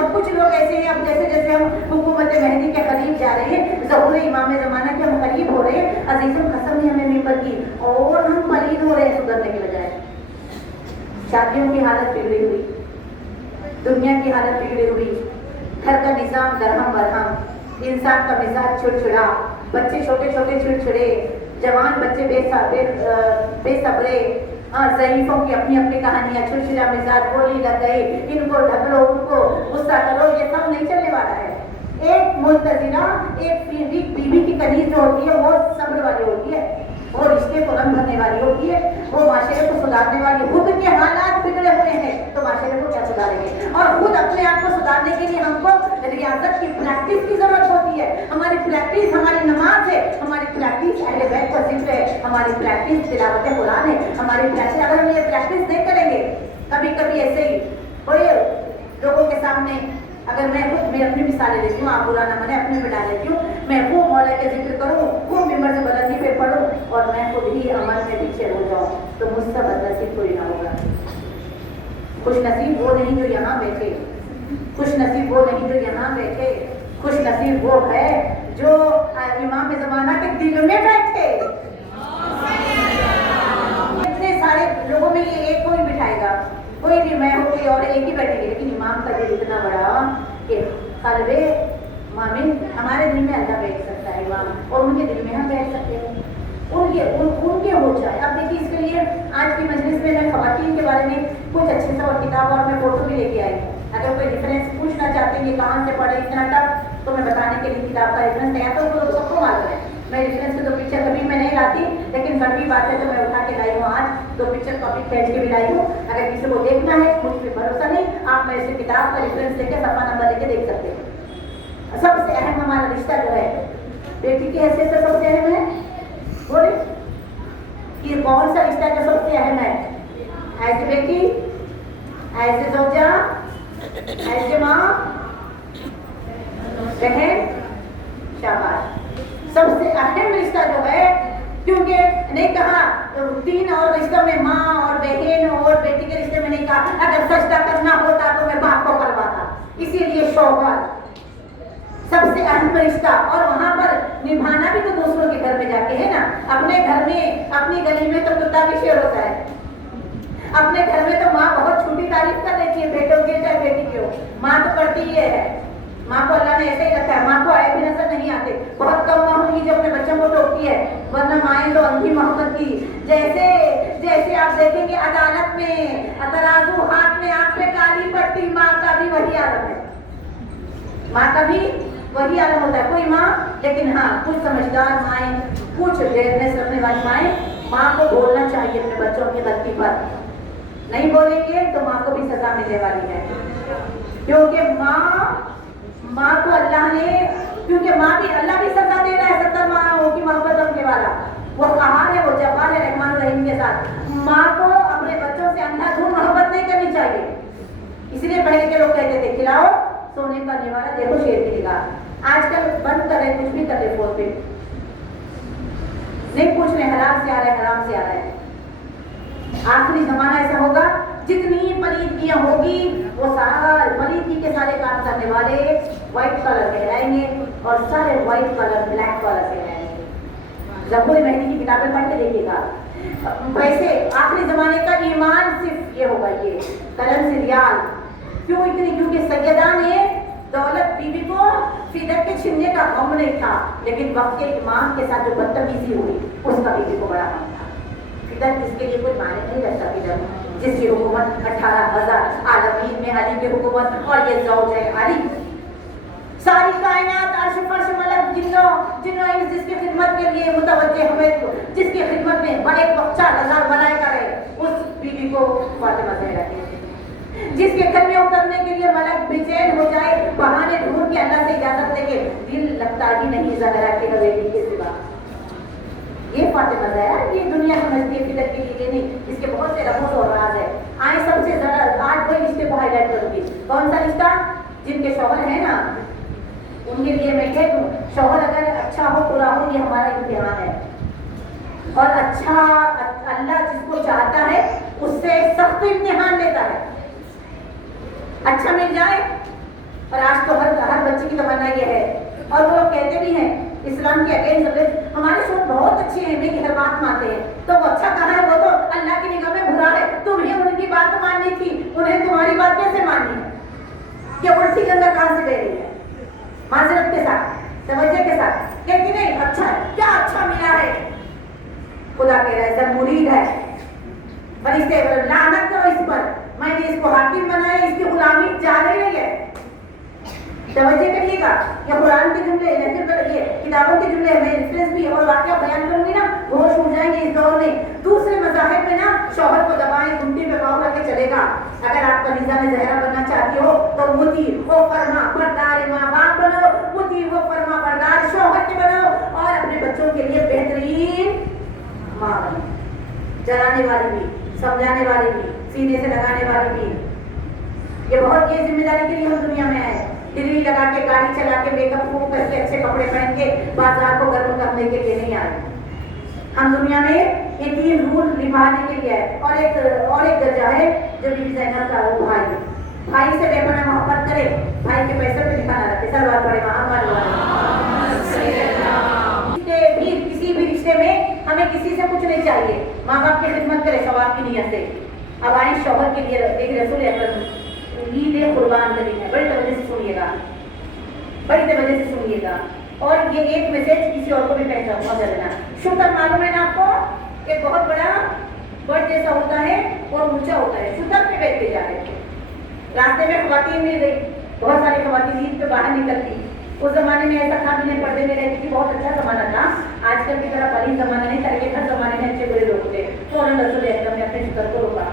اور کچھ لوگ ایسے ہیں اب جیسے جیسے ہم حکومت مہدی کے قریب جا رہے ہیں، ظہور امام زمانہ کے ہم قریب ہو رہے ہیں، عزیزم قسم نے ہمیں ممبر کی اور ہم پلید ہو رہے ہیں سدھرنے کے بجائے۔ شادیوں کی حالت بگڑی ہوئی، دنیا کی حالت بگڑی ہوئی، گھر کا نظام درہم برہم، انسان کا مزاج چھڑچھڑا، بچے چھوٹے چھوٹے چھڑچھڑے، جوان بچے بے صبرے، ضعیفوں کی اپنی اپنی کہانیاں، چھڑچھڑا مزاج، گولی لگ گئی، ان کو ڈھکلو، ان کو غصہ کرو، یہ سب نہیں چلنے والا ہے۔ ایک ملتزمہ، ایک بیوی کی کنیز جو ہوتی ہے وہ صبر والی ہوتی ہے، وہ رشتے کو رنگ بھرنے والی ہوتی ہے، وہ معاشرے کو سدھارنے والی۔ خود کے حالات بگڑے ہوئے ہیں تو معاشرے کو کیا سدھاریں گے؟ اور خود اپنے آپ کو سدھارنے کے لیے ہم کو ریاضت کی پریکٹس کی ضرورت ہوتی ہے۔ ہماری پریکٹس ہماری نماز ہے، ہماری پریکٹس اہل بیت کا ذکر ہے، ہماری پریکٹس تلاوت قرآن ہے، ہماری پریکٹس اگر ہم یہ پریکٹس نہیں کریں گے، کبھی کبھی ایسے ہی کوئی لوگوں کے سامنے، اگر میں اپنی مثالیں لیتی ہوں، آپ برا نہ مانیں، اپنے میں ڈال لیتی ہوں، میں خوب مولا کے ذکر کروں، خوب ممبر سے بلندی پہ پڑھوں اور میں خود ہی عمل میں پیچھے ہو جاؤں تو مجھ سے بدنصیب کوئی نہ ہوگا۔ خوش نصیب وہ نہیں جو یہاں بیٹھے، خوش نصیب وہ نہیں جو یہاں بیٹھے، خوش نصیب وہ ہے جو امام زمانہ کے دل میں بیٹھے۔ اتنے سارے لوگوں میں یہ ایک کوئی بٹھائے گا، کوئی بھی میں ہوں کوئی اور ایک ہی بیٹھے گی، لیکن امام کا دل اتنا بڑا کہ قلب مومن ہمارے دل میں اللہ بیٹھ سکتا ہے امام، اور ان کے دل میں ہم بیٹھ سکتے ہیں، ان کے ہو جائے۔ اب دیکھیے اس کے لیے آج کی مجلس میں خواتین کے بارے میں کچھ اچھے سے اور کتاب اور میں فوٹو بھی لے کے آئی ہوں، اگر کوئی ریفرنس پوچھنا چاہتے ہیں یہ کہاں سے پڑھے اتنا ٹف، تو میں بتانے کے لیے کتاب کا ریفرنس تیار تو سب کو معلوم ہے، میں ریفرنس کی تو پکچر کبھی میں نہیں لاتی، لیکن بڑی بات ہے تو میں اٹھا کے لائی ہوں، آج دو پکچر کاپی کھینچ کے بھی لائی ہوں، اگر کسی کو دیکھنا ہے مجھ پہ بھروسہ نہیں، آپ میرے سے کتاب کا ریفرنس لے کے صفحہ نمبر لے کے دیکھ سکتے ہیں۔ سب سے اہم ہمارا رشتہ جو ہے بیٹی کی حیثیت سے سب سے اہم ہے، بولے یہ کون سا رشتہ جو سب سے اہم ہے؟ ایسے بیٹی، ایسے زوجہ، ایسے ماں، بہن، شاباش، سب سے اہم رشتہ جو ہے، کیونکہ نہیں کہا تین اور رشتوں میں ماں اور بہن اور بیٹی کے رشتے میں نہیں کہا اگر سجدہ کرنا ہوتا تو میں باپ کو کرواتا، اسی لیے شوہر سب سے اہم رشتہ، اور وہاں پر نبھانا بھی تو دوسروں کے گھر میں جا کے ہے نا، اپنے گھر میں اپنی گلی میں تو کتا بھی شیر ہوتا ہے، اپنے گھر میں تو ماں بہت چھوٹی تعریف کر لیتی ہے بیٹوں کی چاہے بیٹی کی ہو، ماں تو کرتی ہی ہے، ماں کو اللہ نے ایسے ہی رکھا ہے، ماں کو آئے بھی نظر نہیں آتے، بہت کم ماں ہوں گی جو اپنے بچوں کو ٹوکتی ہے، ورنہ مائیں تو اندھی محبت کی، جیسے آپ دیکھیں گے عدالت میں ترازو ہاتھ میں آنکھ میں کالی پٹی، ماں کا بھی وہی عالم ہے، ماں کا بھی وہی عالم ہوتا ہے، کوئی ماں، لیکن ہاں کچھ سمجھدار مائیں، کچھ ڈیرنس رکھنے والی مائیں، ماں کو بولنا چاہیے اپنے بچوں کی غلطی پر، نہیں بولیں گے تو ماں کو بھی سزا ملنے والی ہے، کیونکہ ماں کو اللہ نے، کیونکہ ماں بھی اللہ بھی سزا دے رہا ہے 70 ماں کی محبت رکھنے والا، وہ قہار ہے، وہ جبار ہے رحمان الرحیم کے ساتھ، ماں کو اپنے بچوں سے اندھا دھند محبت نہیں کرنی چاہیے، اس لیے پہلے کے لوگ کہتے تھے کھلاؤ سونے کا نیوالا دیکھو شیر کی نگاہ، آج کل بند کر رہے کچھ بھی کر رہے فون پہ، نہیں پوچھ رہے حلال سے آ رہا ہے حرام سے آ رہا ہے، آخری زمانہ ایسا ہوگا جتنی پلیدگیاں ہوگی وہ سارا پلیدگی کے سارے کام کرنے والے وائٹ کلر کہلائیں گے اور سارے وائٹ کلر بلیک کلر کہلائیں گے۔ ظہور مہدی کی کتابیں پڑھ کے دیکھیے گا، ویسے آخری زمانے کا ایمان صرف یہ ہوگا، یہ قلم سے ریال، کیوں اتنی، کیونکہ سیدہ نے دولت بیوی کو فدر کے چھننے کا غم نہیں تھا، لیکن وقت کے امام کے ساتھ جو بدتمیزی ہوئی اس کا بیوی کو بڑا غم تھا۔ فدر اس کے لیے کوئی معنی نہیں رکھتا، فدر جس کی حکومت 18,000 عالمین میں علی کی حکومت، اور یہ زوج ہے علی، ساری کائنات عرش فرش ملک جنوں جس کی خدمت کے لیے متوجہ ہوئے، جس کی خدمت میں ایک وقت 4,000 ملائکہ رہے، اس بیوی کو فاطمہ زہرا کہتے ہیں، جس کے گھر میں اترنے کے لیے ملک بے چین ہو جائے، بہانے ڈھونڈ کے اللہ سے اجازت لے کے دل لگتا ہی نہیں زہرا کے بیٹی کے سوا، یہ فاطمہ زہرا، یہ دنیا سمجھتی ہے فدر کے لیے نہیں، اس کے بہت سے رموز اور راز ہے۔ آئے سب سے زیادہ آج وہی رشتے کو ہائی لائٹ کروں گی، کون سا رشتہ؟ جن کے شوہر ہیں نا ان کے لیے میں کہہ دوں، شوہر اگر اچھا ہو برا ہو یہ ہمارا امتحان ہے، اور اچھا اللہ جس کو چاہتا ہے اس سے سخت امتحان لیتا ہے، اچھا مل جائے اور آج تو ہر بچے کی تمنا یہ ہے، اور وہ لوگ کہتے بھی ہیں اسلام کے اگینسٹ ہمارے شوق بہت اچھے ہیں، لیکن ہر بات مانتے ہیں، تو وہ اچھا کہاں ہے؟ وہ تو اللہ کی نگاہ میں برا ہے۔ تمہیں ان کی بات ماننی تھی، انہیں تمہاری بات کیسے ماننی ہے؟ کہ الٹی گنگا کہاں سے بہ رہی ہے؟ معذرت کے ساتھ، توجہ کے ساتھ کہتی نہیں اچھا ہے، کیا اچھا ملا ہے؟ خدا کہہ رہا ہے سب مرید ہے، فرشتے لعنت کرو اس پر، میں نے اس کو حاکم بنایا، اس کی غلامی جا رہی ہے۔ توجہ کریے گا، یہ قرآن کے جملے، یہ کتابوں کے جملے، میں ریفرنس بھی اور واقعہ بیان کروں گی نا، ہوش اڑ جائیں گے اس دور میں۔ دوسرے مذاہب میں نا شوہر کو دبائیں، گھنٹی پہ پاؤں رکھ کے چلے گا۔ اگر آپ کا نظام زہرا بننا چاہتی ہو تو مطیع و فرما بردار ماں باپ بنو، مطیع و فرما بردار شوہر کے بنو، اور اپنے بچوں کے لیے بہترین ماں بنو، جلانے والی بھی، سمجھانے والی بھی، سینے سے لگانے والی بھی۔ یہ بہت یہ ذمہ داری کے لیے ہم دنیا میں آئے، ڈگری لگا کے، گاڑی چلا کے، میک اپ کر کے، اچھے کپڑے پہن کے بازار کو گرم کرنے کے لیے نہیں آئے۔ ہم دنیا میں یہ 3 رول نبھانے کے لیے آئے۔ اور ایک درجہ ہے جو بی بی زینب کا، وہ بھائی سے بے پناہ محبت کرے، بھائی کے پیسے پہ نکالا رکھے، سلوات پڑے محمد بھی۔ کسی بھی رشتے میں ہمیں کسی سے کچھ نہیں چاہیے، ماں باپ کی خدمت کرے ثواب کی نیت سے۔ اب آئیں شوہر کے لیے، ایک رسول اکرم عید قربان کا دن ہے، بڑی توجہ سے سنیے گا، بڑی توجہ سے سنیے گا، اور یہ ایک میسج کسی اور کو بھی پہنچا دینا۔ شکر معلوم ہے نا آپ کو، ایک بہت بڑا برڈ جیسا ہوتا ہے اور اونچا ہوتا ہے، شکر پہ بیٹھ کے جا رہے تھے، راستے میں خواتین مل گئی، بہت ساری خواتین عید پہ باہر نکلتی۔ اس زمانے میں ایسا تھا، بھی پردے میں رہتی تھی، بہت اچھا زمانہ تھا، آج کل کی طرح پلیز زمانہ نہیں تھا، لیکن ہر زمانے میں اچھے برے لوگ تھے۔ فوراً رسول اکرم نے اپنے شکر کو روکا،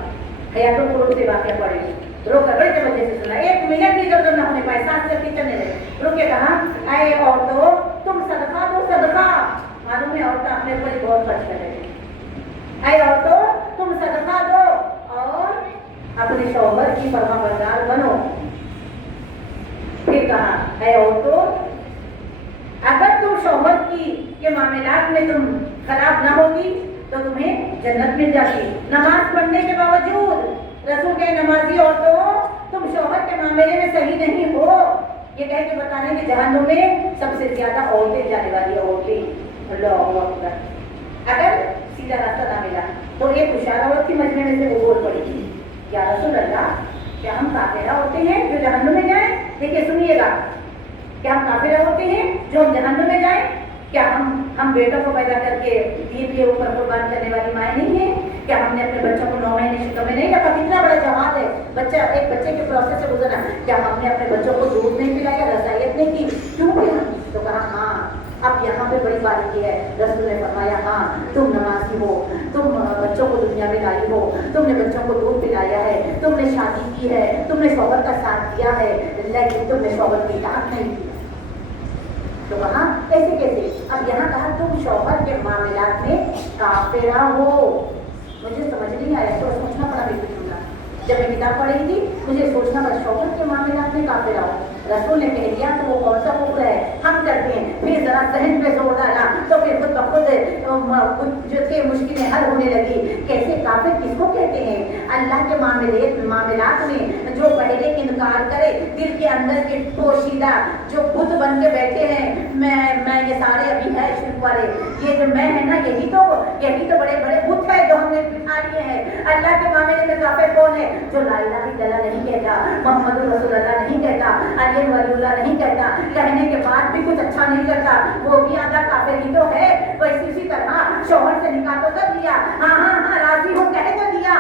حیات القلوب سے واقعہ پڑے، روکا، بڑی توجہ سے سنا، 1 منٹ بھی جب نہ ہونے پائے، سانس لیتے چلنے لگے، رک کے کہا اے عورتوں تم صدقہ دو، صدقہ۔ معلوم ہے عورتیں اپنے اوپر ہی بہت خرچ کر رہی ہیں۔ اے عورتوں تم صدقہ دو اور اپنے شوہر کی فرما بردار بنو۔ پھر کہا اے عورتوں اگر تم شوہر کے معاملات میں تم خراب نہ ہوگی تو تمہیں جنت مل جاتی۔ نماز پڑھنے کے باوجود رسول کے نمازی عورتوں تم شوہر کے معاملے میں صحیح نہیں ہو، یہ کہہ کے بتا رہے ہیں کہ جہنم میں سب سے زیادہ عورتیں جانے والی عورتیں۔ اللہ اکبر۔ اگر سیدھا راستہ نہ ملا تو ایک ہوشیار عورت کی مجمع میں سے وہ بول پڑی تھی، یا رسول اللہ کیا ہم کافرہ ہوتے ہیں جو جہنم میں جائیں؟ دیکھیے سنیے گا، کیا ہم کافرہ ہوتے ہیں جو ہم جہنم میں جائیں؟ کیا ہم بیٹوں کو پیدا کر کے دین کے اوپر قربان کرنے والی مائیں نہیں ہیں؟ کیا ہم نے اپنے بچوں کو 9 مہینے شکم میں نہیں رکھا؟ کتنا بڑا جہاد ہے، ایک بچے کے پروسیس سے گزرنا۔ کیا ہم نے اپنے بچوں کو دودھ نہیں پلایا، رضاعیت نہیں کی؟ کیوں کیا؟ تو کہا ہاں۔ اب یہاں پہ بڑی بات یہ ہے، رسول نے فرمایا ہاں تم نمازی ہو، تم بچوں کو دنیا میں لائی ہو، تم نے بچوں کو دودھ پلایا ہے، تم نے شادی کی ہے، تم نے شوہر کا ساتھ دیا ہے، لیکن تم نے شوہر کی اطاعت نہیں کی۔ تو کہا ایسے کیسے؟ اب یہاں کہا تم شوہر کے معاملات میں کافرہ ہو۔ مجھے سمجھ نہیں آیا، تو سوچنا پڑا میرے کو، جب میں کتاب پڑھی تھی مجھے سوچنا پڑا شوہر کے معاملات میں کافرہ ہو۔ رسول نے کہہ دیا تو وہ کون سا کفر ہے؟ ہم کرتے ہیں۔ پھر ذرا ذہن پہ زور ڈالا تو پھر خود بخود جو تھے مشکلیں حل ہونے لگی۔ کیسے کافر کس کو کہتے ہیں؟ اللہ کے معاملات میں جو پہلے انکار کرے، دل کے اندر کے پوشیدہ جو بت بن کے بیٹھے ہیں، میں یہ سارے ابھی ہے شرک والے، یہ جو میں ہے نا، یہی تو بڑے بڑے بت ہے جو ہم نے بٹھا لیے ہیں۔ اللہ کے معاملے میں کافر کون ہے؟ جو لا الہ الا اللہ نہیں کہتا، محمد رسول اللہ نہیں کہتا، علی ولی اللہ نہیں کہتا، کہنے کے بعد بھی کچھ اچھا نہیں کرتا، وہ بھی آدھا کافر ہی تو ہے۔ ویسے اسی طرح شوہر سے نکاح تو کر دیا، ہاں راضی ہو کہہ تو دیا،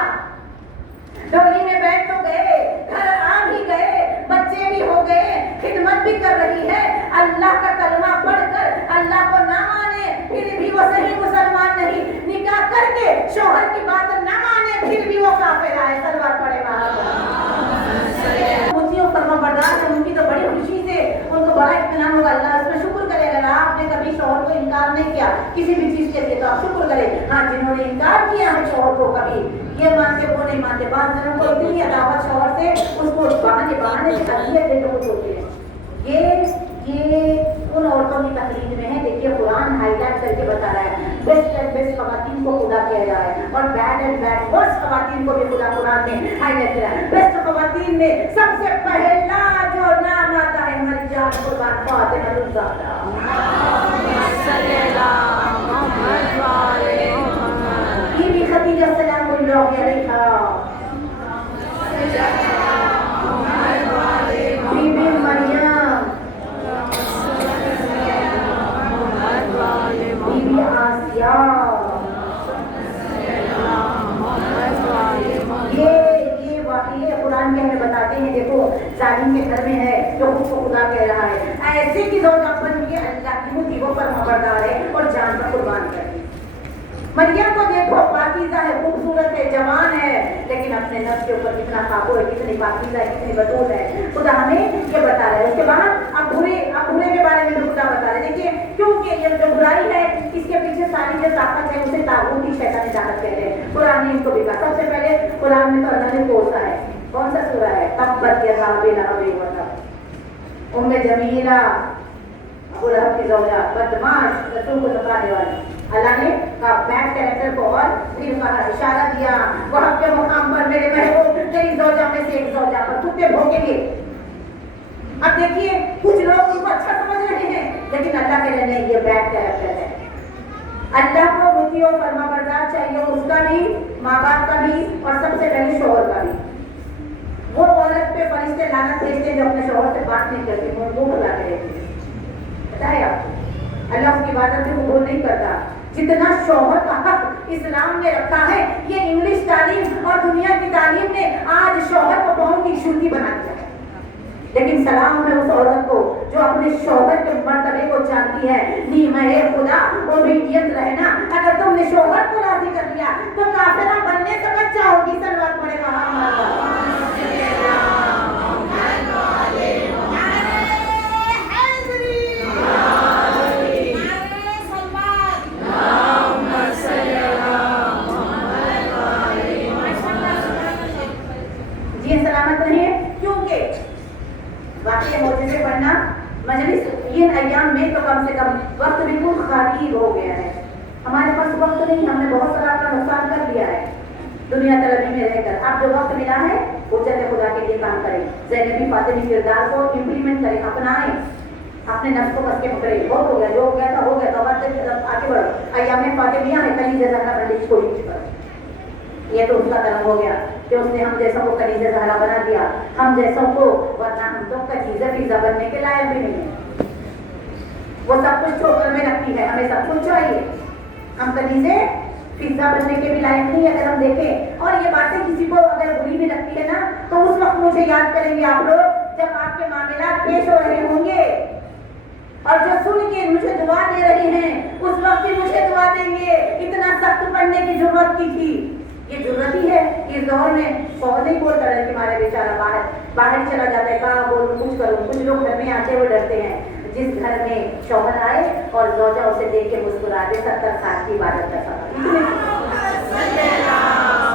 ڈولی میں بیٹھ تو گئے، گھر آ بھی گئے، بچے بھی ہو گئے، خدمت بھی کر رہی ہے، اللہ کا کلمہ پڑھ کر اللہ کو نہ مانے پھر بھی وہ صحیح مسلمان نہیں، نکاح کر کے شوہر کی بات نہ مانے پھر بھی وہ کافر ہے۔ سلوات پڑھے فرما بردار ہے، ان کی تو بڑی خوشی سے ان کو بڑا اطمینان ہوگا، اللہ اس میں شکر کرے۔ اگر آپ نے کبھی شوہر کو انکار نہیں کیا کسی بھی چیز کے لیے تو آپ شکر کریں۔ ہاں جنہوں نے انکار کیا ہے شوہر کو، کبھی یہ مانتے وہ نہیں مانتے، بعض جنوں کو اتنی عداوت شوہر سے اس کو بہانے سے اذیت دے کے وہ ہوتے ہیں۔ یہ ان عورتوں کی تقریر میں ہے۔ دیکھیے قرآن ہائی لائٹ کر کے بتا رہا ہے، بیسٹ اینڈ بیسٹ خواتین کو خدا کہہ رہا ہے، اور بیڈ اینڈ بیڈ ورسٹ خواتین کو بھی خدا قرآن میں ہائی لائٹ کر رہا ہے۔ بیسٹ خواتین میں سب سے پہلا جو نام آتا جان قربان فاطمہ الزہرا بی بی خدیجہ سلام اللہ علیہا، بی بی مریم، بی بی آسیہ، یہ واقعی قرآن کے ہمیں بتاتے ہیں. دیکھو ظالم کے گھر میں ہے جو خود کو خدا کہہ رہا ہے، ایسے کی زوجہ بن یہ اللہ کی مطیع پر فرمانبردار ہے اور جان کا قربان کرتی. مریم کو دیکھو پاکیزہ ہے، خوبصورت ہے، جوان ہے، لیکن اپنے نفس کے اوپر کتنا قابو ہے، کتنی پاکیزہ ہے، کتنی بطول ہے. خدا ہمیں یہ بتا رہا ہے. اس کے بعد اب برے کے بارے میں خدا بتا رہے ہیں. دیکھیے کیونکہ یہ جو برائی ہے اس کے پیچھے ساری جو طاقت ہے اسے طاغوتی شیطانی طاقت کہتے ہیں. قرآن نے ان کو بھی کہا. سب سے پہلے قرآن میں تو اللہ نے کوسا ہے. کون سا سورہ ہے؟ تبت یدا ابی لہب وتب، ام جمیلہ، ابو لہب کی زوجہ، بدماش، رسول کو ستانے والی. اللہ نے کہا بیڈ کیریکٹر کو اور پھر کہا اشارہ دیا وہاں کے مقام پر میرے محبوب تیری زوجہ میں سے ایک زوجہ پر کتے بھوکیں گے. اب دیکھیے کچھ لوگ ان کو اچھا سمجھ رہے ہیں لیکن اللہ کے لیے یہ بیڈ کیریکٹر ہے. اللہ کو مطیع و فرمانبردار چاہیے، اس کا بھی، ماں باپ کا بھی، اور سب سے پہلے شوہر کا بھی. وہ عورت پہ فرشتے لعنت بھیجتے ہیں جو اپنے شوہر سے بات نہیں کرتی، وہ بلا کے رہتی ہے. پتہ ہے آپ کو اللہ اس کی عبادت میں قبول نہیں کرتا. جتنا شوہر کا حق اسلام نے رکھا ہے یہ انگلش تعلیم اور دنیا کی تعلیم نے آج شوہر کو قوم کی شرطی بنا دیا ہے. لیکن سلام ہے اس عورت کو جو اپنے شوہر کے مرتبے کو جانتی ہے. نیمہ خدا اوبیڈینٹ رہنا. اگر تم نے شوہر کو راضی کر لیا تو کافرہ بننے سے بچ جاؤ گی. سلوات پڑھے گا. سلامت رہے. کیونکہ واقعی معجزے پڑھنا مجلس ان ایام میں تو کم سے کم وقت بالکل خالی ہو گیا ہے. ہمارے پاس وقت نہیں، ہم نے بہت سارا اپنا نقصان کر لیا ہے دنیا طلبی میں رہ کر. اب جو وقت ملا ہے حجت خدا کے لیے کام کریں، زینبی فاطمی کردار کو امپلیمنٹ کریں، اپنائیں، اپنے نفس کو کس کے پکڑے. بہت ہو گیا، جو ہو گیا تھا ہو گیا. تو آگے بڑھو. ایام فاطمیہ ہے کلیجہ زہرا بننے کی کوشش کرو. یہ تو اس کا کرم ہو گیا کہ اس نے ہم جیسا کو کلیجہ زہرا بنا دیا. ہم جیسوں کو، ورنہ ہم تو کلیجہ فیضا بننے کے لائق بھی نہیں ہیں. وہ سب کچھ ٹھوکر میں رکھتی ہے، ہمیں سب کچھ چاہیے. ہم کلیجے فیضا بننے کے بھی لائق نہیں. اگر ہم دیکھیں اور یہ باتیں کسی کو اگر بری بھی لگتی ہے نا تو اس وقت مجھے یاد کریں گے آپ لوگ جب آپ کے معاملات پیش ہو رہے ہوں گے اور جو سن کے مجھے دعا دے رہے ہیں اس وقت بھی مجھے دعا دیں گے. اتنا سخت پڑھنے کی ضرورت کی تھی. یہ ضرورت ہی ہے. اس دور میں بہت نہیں بول کر کہ ہمارے بیچارہ باہر ہی چلا جاتا ہے. کہاں بولوں، کچھ کروں. کچھ لوگ گھر میں آتے ہوئے ڈرتے ہیں. جس گھر میں شوہر آئے اور زوجہ اسے دیکھ کے مسکرا دے 70 سال کی عبادت کا سفر.